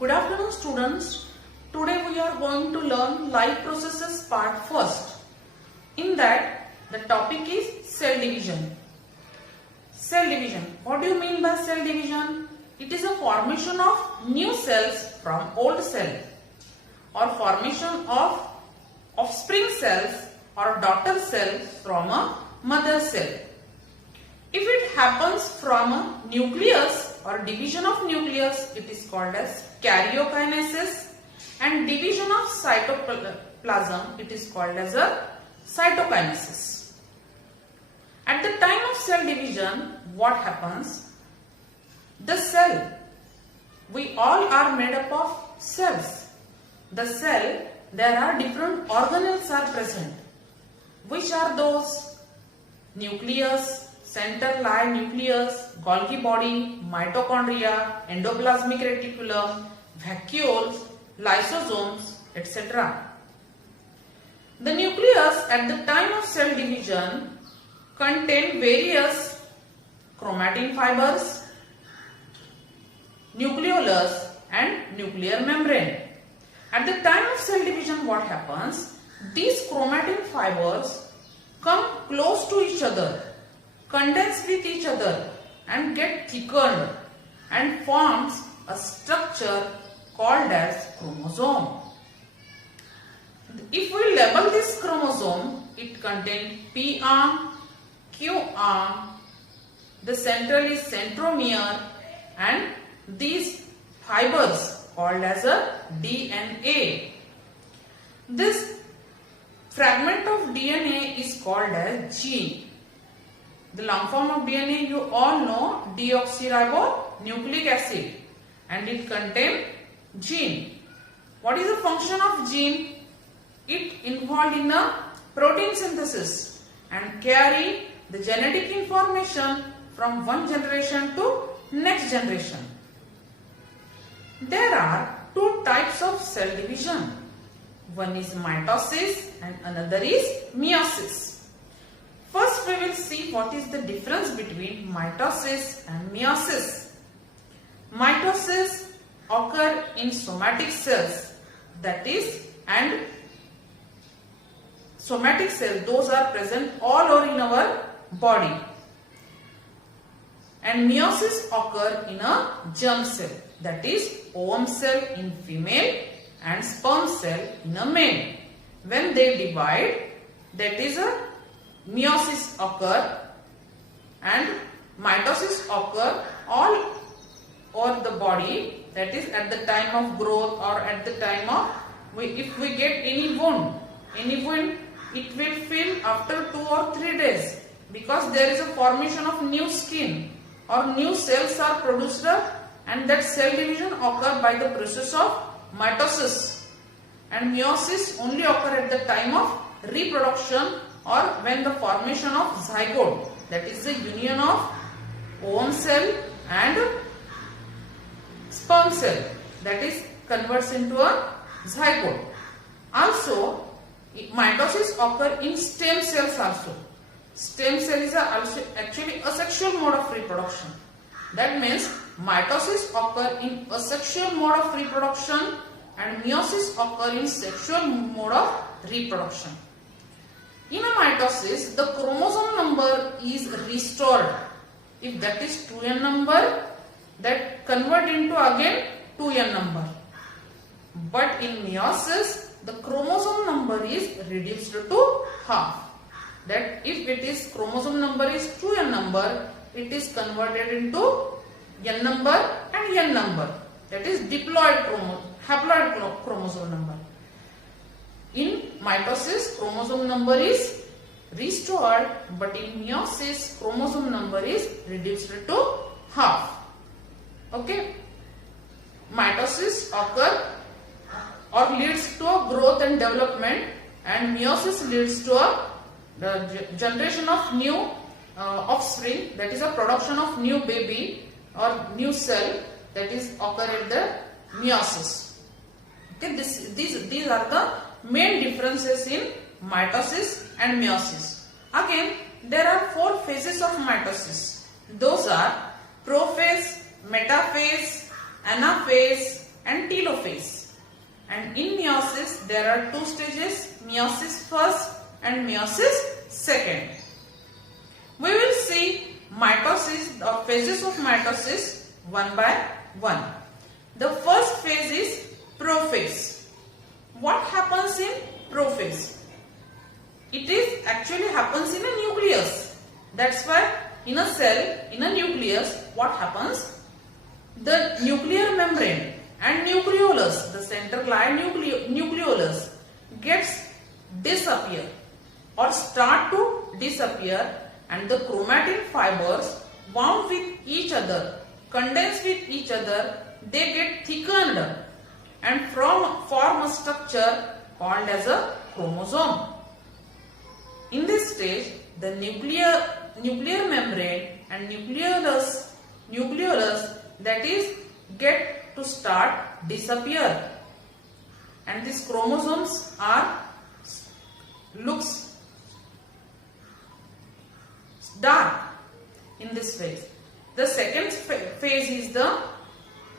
Good afternoon students. Today we are going to learn life processes part first. In that the topic is cell division. Cell division. What do you mean by cell division? It is a formation of new cells from old cell or formation of offspring cells or daughter cells from a mother cell. If it happens from a nucleus or division of nucleus, it is called as karyokinesis, and division of cytoplasm, it is called as a cytokinesis. At the time of cell division, what happens? The cell, we all are made up of cells. The cell, there are different organelles are present. Which are those? Nucleus, center line nucleus, Golgi body, mitochondria, endoplasmic reticulum, vacuoles, lysosomes, etc. The nucleus at the time of cell division contain various chromatin fibers, nucleolus and nuclear membrane. At the time of cell division, what happens? These chromatin fibers come close to each other, condense with each other and get thickened and forms a structure called as chromosome. If we label this chromosome, it contains P arm, Q arm, the central is centromere, and these fibers called as a DNA. This fragment of DNA is called as gene. The long form of DNA you all know, deoxyribonucleic acid, and it contains gene. What is the function of gene? It involved in a protein synthesis and carry the genetic information from one generation to next generation. There are two types of cell division. One is mitosis and another is meiosis. First we will see what is the difference between mitosis and meiosis. Mitosis occur in somatic cells, that is, and somatic cells, those are present all over in our body. And meiosis occur in a germ cell, that is ovum cell in female and sperm cell in a male. When they divide, that is a meiosis occur, and mitosis occur all over the body, that is at the time of growth or at the time of, if we get any wound, it will fill after 2 or 3 days, because there is a formation of new skin or new cells are produced, and that cell division occur by the process of mitosis. And meiosis only occur at the time of reproduction or when the formation of zygote, that is the union of ovum cell and sperm cell, that is converts into a zygote. Also, mitosis occur in stem cells also. Stem cell is actually a sexual mode of reproduction. That means mitosis occur in a sexual mode of reproduction and meiosis occur in sexual mode of reproduction. In a mitosis, the chromosome number is restored. If that is 2n number, that convert into again 2n number. But in meiosis, the chromosome number is reduced to half. That if it is chromosome number is 2n number, it is converted into n number and n number. That is haploid chromosome number. In mitosis, chromosome number is restored, but in meiosis, chromosome number is reduced to half. Okay. Mitosis occur or leads to a growth and development, and meiosis leads to the generation of new offspring, that is a production of new baby or new cell, that is occur at the meiosis. Okay, these are the main differences in mitosis and meiosis. Again, there are 4 phases of mitosis. Those are prophase, metaphase, anaphase and telophase. And in meiosis, there are two stages, meiosis first and meiosis second. We will see mitosis or phases of mitosis one by one. The first phase is prophase. What happens in prophase? It is actually happens in a nucleus. That's why in a cell, in a nucleus, what happens? The nuclear membrane and nucleolus, the central nucleolus, gets disappear or start to disappear, and the chromatin fibers bound with each other, condense with each other, they get thickened and form a structure called as a chromosome. In this stage, the nuclear membrane and nucleolus that is get to start disappear, and these chromosomes looks dark in this phase. The second phase is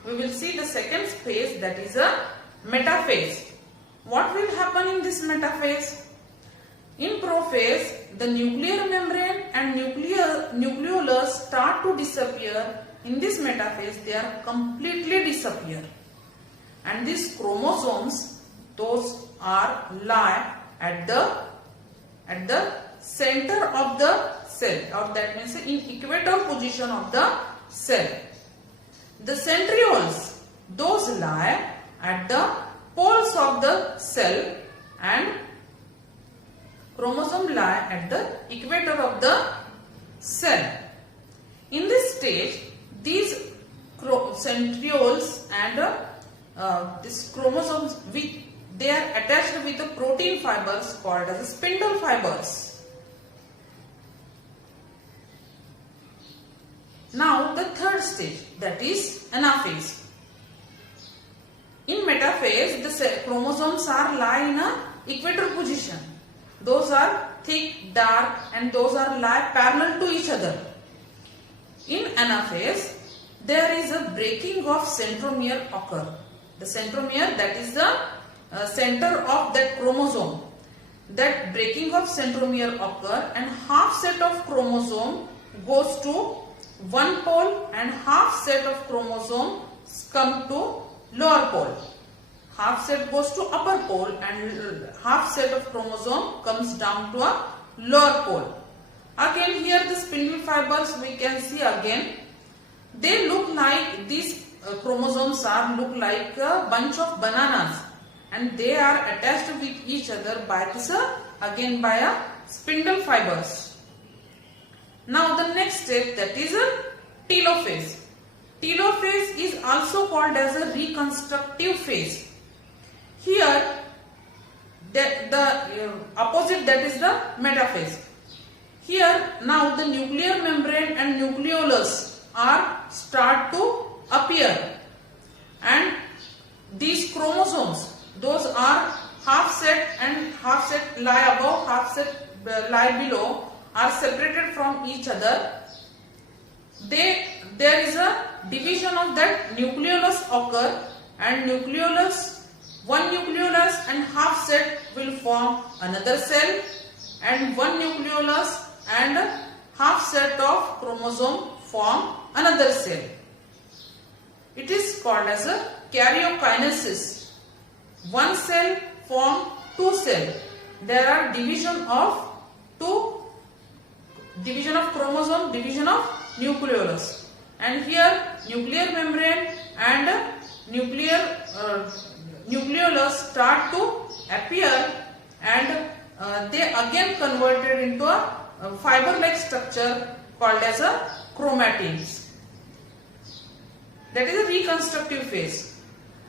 we will see the second phase, that is a metaphase. What will happen in this metaphase? In prophase, the nuclear membrane and nucleolus start to disappear. In this metaphase, they are completely disappear. And these chromosomes, those lie at the center of the cell, or that means in equator position of the cell. The centrioles, those lie at the poles of the cell, and chromosome lie at the equator of the cell. In this stage, these centrioles and these chromosomes, they are attached with the protein fibers called as spindle fibers. Now the third stage, that is anaphase. In metaphase, the chromosomes lie in a equator position. Those are thick, dark, and those lie parallel to each other. In anaphase, there is a breaking of centromere occur. The centromere, that is the center of that chromosome. That breaking of centromere occur, and half set of chromosome goes to one pole and half set of chromosome come to lower pole. Half set goes to upper pole and half set of chromosome comes down to a lower pole. Again, here the spindle fibers we can see again. They look like, these chromosomes look like a bunch of bananas, and they are attached with each other by this again by a spindle fibers. Now the next step, that is a telophase. Telophase is also called as a reconstructive phase. Here the opposite, that is the metaphase. Here now the nuclear membrane and nucleolus start to appear, and these chromosomes, those are half set and half set lie above, half set lie below, are separated from each other. There is a division of that nucleolus occur, and one nucleolus and half set will form another cell, and one nucleolus and half set of chromosome form another cell. It is called as a karyokinesis. One cell form two cells. There are division of chromosome, division of nucleolus, and here nuclear membrane and nucleolus start to appear, and they again converted into a fiber-like structure called as a chromatins. That is a reconstructive phase.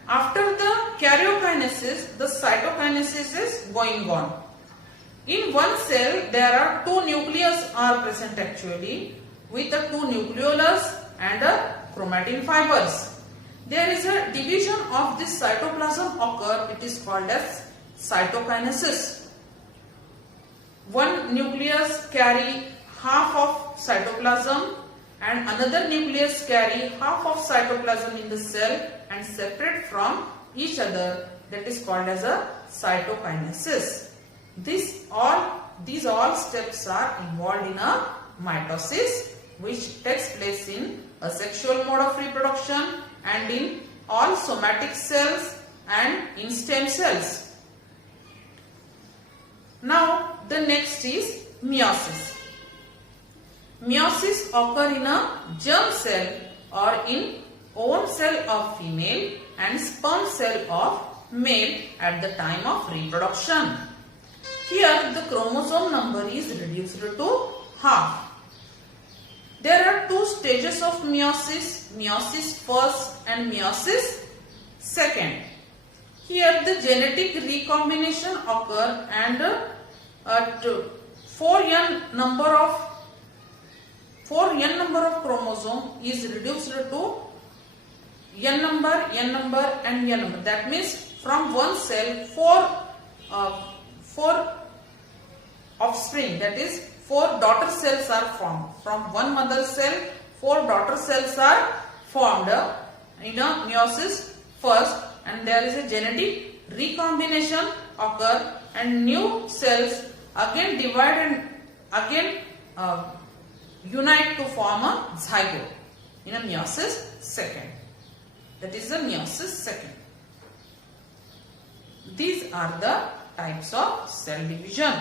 After the karyokinesis, the cytokinesis is going on. In one cell, there are two nucleus are present actually, with the two nucleolus and chromatin fibers. There is a division of this cytoplasm occur. It is called as cytokinesis. One nucleus carry half of cytoplasm, and another nucleus carry half of cytoplasm in the cell and separate from each other. That is called as a cytokinesis. These all steps are involved in a mitosis, which takes place in asexual mode of reproduction and in all somatic cells and in stem cells. Now the next is meiosis. Meiosis occur in a germ cell or in ovum cell of female and sperm cell of male at the time of reproduction. Here the chromosome number is reduced to half. There are two stages of meiosis, meiosis first and meiosis second. Here the genetic recombination occur and 4n number of chromosome is reduced to n number and n number. That means from one cell four offspring, that is 4 daughter cells are formed. From one mother cell 4 daughter cells are formed in a meiosis first, and there is a genetic recombination occur and new cells again divide and again unite to form a zygote in a meiosis second. That is the meiosis second. These are the types of cell division.